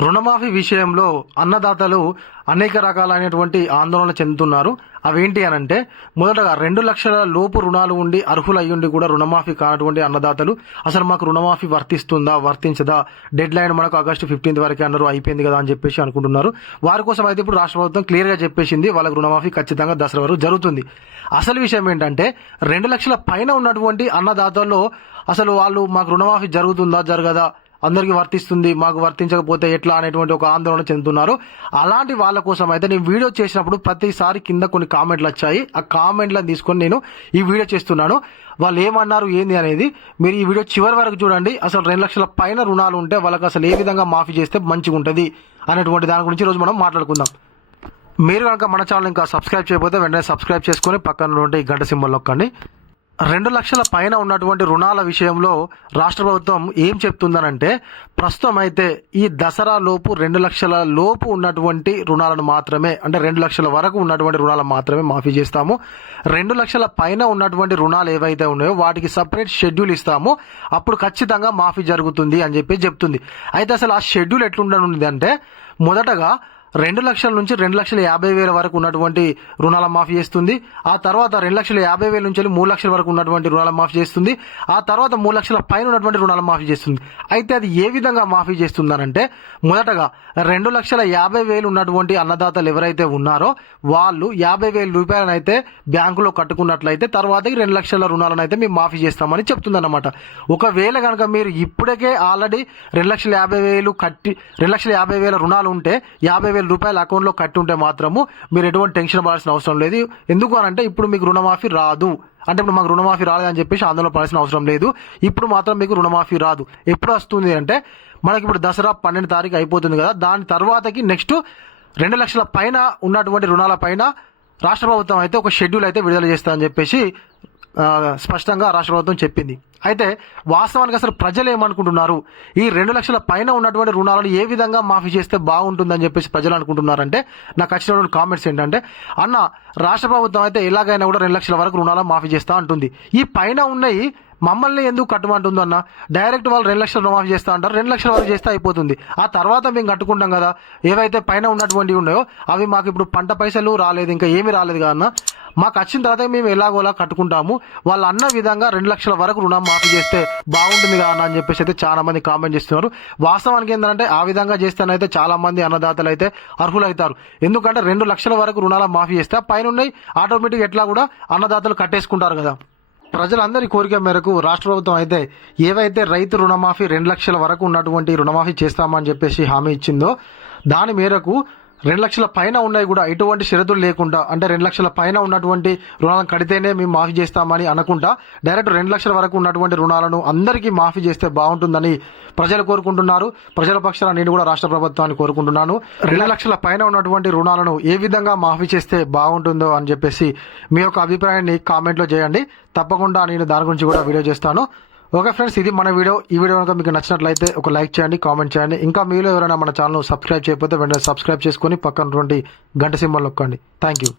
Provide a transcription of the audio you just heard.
రుణమాఫీ విషయంలో అన్నదాతలు అనేక రకాలైనటువంటి ఆందోళన చెందుతున్నారు. అవేంటి అని అంటే మొదటగా రెండు లక్షల లోపు రుణాలు ఉండి అర్హులు అయ్యుండి కూడా రుణమాఫీ కానటువంటి అన్నదాతలు అసలు మాకు రుణమాఫీ వర్తిస్తుందా వర్తించదా? డెడ్ లైన్ మనకు ఆగస్టు ఫిఫ్టీన్త్ వరకే అన్నారు అయిపోయింది కదా అని చెప్పేసి అనుకుంటున్నారు. వారి కోసం అయితే ఇప్పుడు రాష్ట్ర ప్రభుత్వం క్లియర్గా చెప్పేసింది వాళ్ళకి రుణమాఫీ ఖచ్చితంగా దసరా వరకు జరుగుతుంది. అసలు విషయం ఏంటంటే రెండు లక్షల పైన ఉన్నటువంటి అన్నదాతల్లో అసలు వాళ్ళు మాకు రుణమాఫీ జరుగుతుందా జరగదా? అందరికీ వర్తిస్తుంది మాకు వర్తించకపోతే ఎట్లా అనేటువంటి ఒక ఆందోళన చెందుతున్నారు. అలాంటి వాళ్ళ కోసం అయితే నేను వీడియో చేసినప్పుడు ప్రతిసారి కింద కొన్ని కామెంట్లు వచ్చాయి. ఆ కామెంట్లను తీసుకొని నేను ఈ వీడియో చేస్తున్నాను. వాళ్ళు ఏమన్నారు ఏంది అనేది మీరు ఈ వీడియో చివరి వరకు చూడండి. అసలు రెండు లక్షల పైన రుణాలు ఉంటే వాళ్ళకి అసలు ఏ విధంగా మాఫీ చేస్తే మంచిగా ఉంటుంది అనేటువంటి దాని గురించి ఈరోజు మనం మాట్లాడుకుందాం. మీరు కనుక మన ఛానల్ ఇంకా సబ్స్క్రైబ్ చేయకపోతే వెంటనే సబ్స్క్రైబ్ చేసుకొని పక్కన ఉన్నటువంటి ఈ గంట సింబల్ నొక్కండి. రెండు లక్షల పైన ఉన్నటువంటి రుణాల విషయంలో రాష్ట్ర ప్రభుత్వం ఏం చెప్తుందనంటే ప్రస్తుతం అయితే ఈ దసరా లోపు రెండు లక్షల లోపు ఉన్నటువంటి రుణాలను మాత్రమే అంటే రెండు లక్షల వరకు ఉన్నటువంటి రుణాలు మాత్రమే మాఫీ చేస్తాము. రెండు లక్షల పైన ఉన్నటువంటి రుణాలు ఏవైతే ఉన్నాయో వాటికి సపరేట్ షెడ్యూల్ ఇస్తాము. అప్పుడు ఖచ్చితంగా మాఫీ జరుగుతుంది అని చెప్పి చెప్తుంది. అయితే అసలు ఆ షెడ్యూల్ ఎట్లుండనుంది అంటే మొదటగా రెండు లక్షల నుంచి రెండు లక్షల యాభై వేల వరకు ఉన్నటువంటి రుణాల మాఫీ చేస్తుంది. ఆ తర్వాత రెండు లక్షల యాభై వేల నుంచి మూడు లక్షల వరకు ఉన్నటువంటి రుణాల మాఫీ చేస్తుంది. ఆ తర్వాత మూడు లక్షల పైన ఉన్నటువంటి రుణాల మాఫీ చేస్తుంది. అయితే అది ఏ విధంగా మాఫీ చేస్తుందనంటే మొదటగా రెండు లక్షల యాభై వేలు ఉన్నటువంటి అన్నదాతలు ఎవరైతే ఉన్నారో వాళ్ళు యాభై వేల రూపాయలను అయితే బ్యాంకులో కట్టుకున్నట్లయితే తర్వాత రెండు లక్షల రుణాలను అయితే మేము మాఫీ చేస్తామని చెప్తుందన్నమాట. ఒకవేళ కనుక మీరు ఇప్పటికే ఆల్రెడీ రెండు లక్షల యాభై వేలు కట్టి రెండు లక్షల యాభై వేల రుణాలు ఉంటే యాభై వేల రూపాయలు అకౌంట్లో కట్టి ఉంటే మాత్రము మీరు ఎటువంటి టెన్షన్ పడాల్సిన అవసరం లేదు. ఎందుకు అని అంటే ఇప్పుడు మీకు రుణమాఫీ రాదు. అంటే ఇప్పుడు మాకు రుణమాఫీ రాలేదని చెప్పేసి ఆందోళన పడాల్సిన అవసరం లేదు. ఇప్పుడు మాత్రం మీకు రుణమాఫీ రాదు. ఎప్పుడు వస్తుంది అంటే మనకి ఇప్పుడు దసరా పన్నెండు తారీఖు అయిపోతుంది కదా దాని తర్వాతకి నెక్స్ట్ రెండు లక్షల పైన ఉన్నటువంటి రుణాల పైన రాష్ట్ర ప్రభుత్వం అయితే ఒక షెడ్యూల్ అయితే విడుదల చేస్తా అని చెప్పేసి స్పష్టంగా రాష్ట్ర ప్రభుత్వం చెప్పింది. అయితే వాస్తవానికి అసలు ప్రజలు ఏమనుకుంటున్నారు? ఈ రెండు లక్షల పైన ఉన్నటువంటి రుణాలను ఏ విధంగా మాఫీ చేస్తే బాగుంటుందని చెప్పేసి ప్రజలు అనుకుంటున్నారంటే నాకు వచ్చినటువంటి కామెంట్స్ ఏంటంటే అన్న రాష్ట్ర ప్రభుత్వం అయితే ఎలాగైనా కూడా రెండు లక్షల వరకు రుణాలను మాఫీ చేస్తా అంటుంది. ఈ పైన ఉన్నాయి మమ్మల్ని ఎందుకు కట్టమంటుందో అన్న? డైరెక్ట్ వాళ్ళు రెండు లక్షలు రుణమాఫీ చేస్తా అంటారు రెండు లక్షల వరకు చేస్తే అయిపోతుంది. ఆ తర్వాత మేము కట్టుకుంటాం కదా ఏవైతే పైన ఉన్నటువంటివి ఉన్నాయో అవి మాకు ఇప్పుడు పంట పైసలు రాలేదు ఇంకా ఏమీ రాలేదు కదా అన్న? మాకు వచ్చిన తర్వాత మేము ఎలాగోలా కట్టుకుంటాము. వాళ్ళు అన్న విధంగా రెండు లక్షల వరకు రుణం మాఫీ చేస్తే బాగుంటుంది కదా అని చెప్పేసి అయితే చాలా మంది కామెంట్ చేస్తున్నారు. వాస్తవానికి ఏంటంటే ఆ విధంగా చేస్తేనైతే చాలా మంది అన్నదాతలు అయితే అర్హులవుతారు ఎందుకంటే రెండు లక్షల వరకు రుణాల మాఫీ చేస్తే పైన ఉన్నాయి. ఆటోమేటిక్ ఎట్లా కూడా అన్నదాతలు కట్టేసుకుంటారు కదా. ప్రజలందరి కోరిక మేరకు రాష్ట్ర ప్రభుత్వం అయితే ఏవైతే రైతు రుణమాఫీ రెండు లక్షల వరకు ఉన్నటువంటి రుణమాఫీ చేస్తామని చెప్పేసి హామీ ఇచ్చిందో దాని మేరకు రెండు లక్షల పైన ఉన్నాయి కూడా ఎటువంటి షరతులు లేకుండా అంటే రెండు లక్షల పైన ఉన్నటువంటి రుణాలను కడితేనే మేము మాఫీ చేస్తామని అనకుండా డైరెక్ట్ రెండు లక్షల వరకు ఉన్నటువంటి రుణాలను అందరికీ మాఫీ చేస్తే బాగుంటుందని ప్రజలు కోరుకుంటున్నారు. ప్రజల పక్షాన నేను కూడా రాష్ట్ర ప్రభుత్వాన్ని కోరుకుంటున్నాను. రెండు లక్షల పైన ఉన్నటువంటి రుణాలను ఏ విధంగా మాఫీ చేస్తే బాగుంటుందో అని చెప్పేసి మీ యొక్క అభిప్రాయాన్ని కామెంట్లో చేయండి. తప్పకుండా నేను దాని గురించి కూడా వీడియో చేస్తాను. ఓకే ఫ్రెండ్స్ ఇది మన వీడియో. ఈ వీడియో కనుక మీకు నచ్చినట్లయితే ఒక లైక్ చేయండి కామెంట్ చేయండి. ఇంకా మీలో ఎవరైనా మన ఛానల్ సబ్స్క్రైబ్ చేయకపోతే వెంటనే సబ్స్క్రైబ్ చేసుకొని పక్కన ఉన్నటువంటి గంట సింబల్ నొక్కండి. Thank you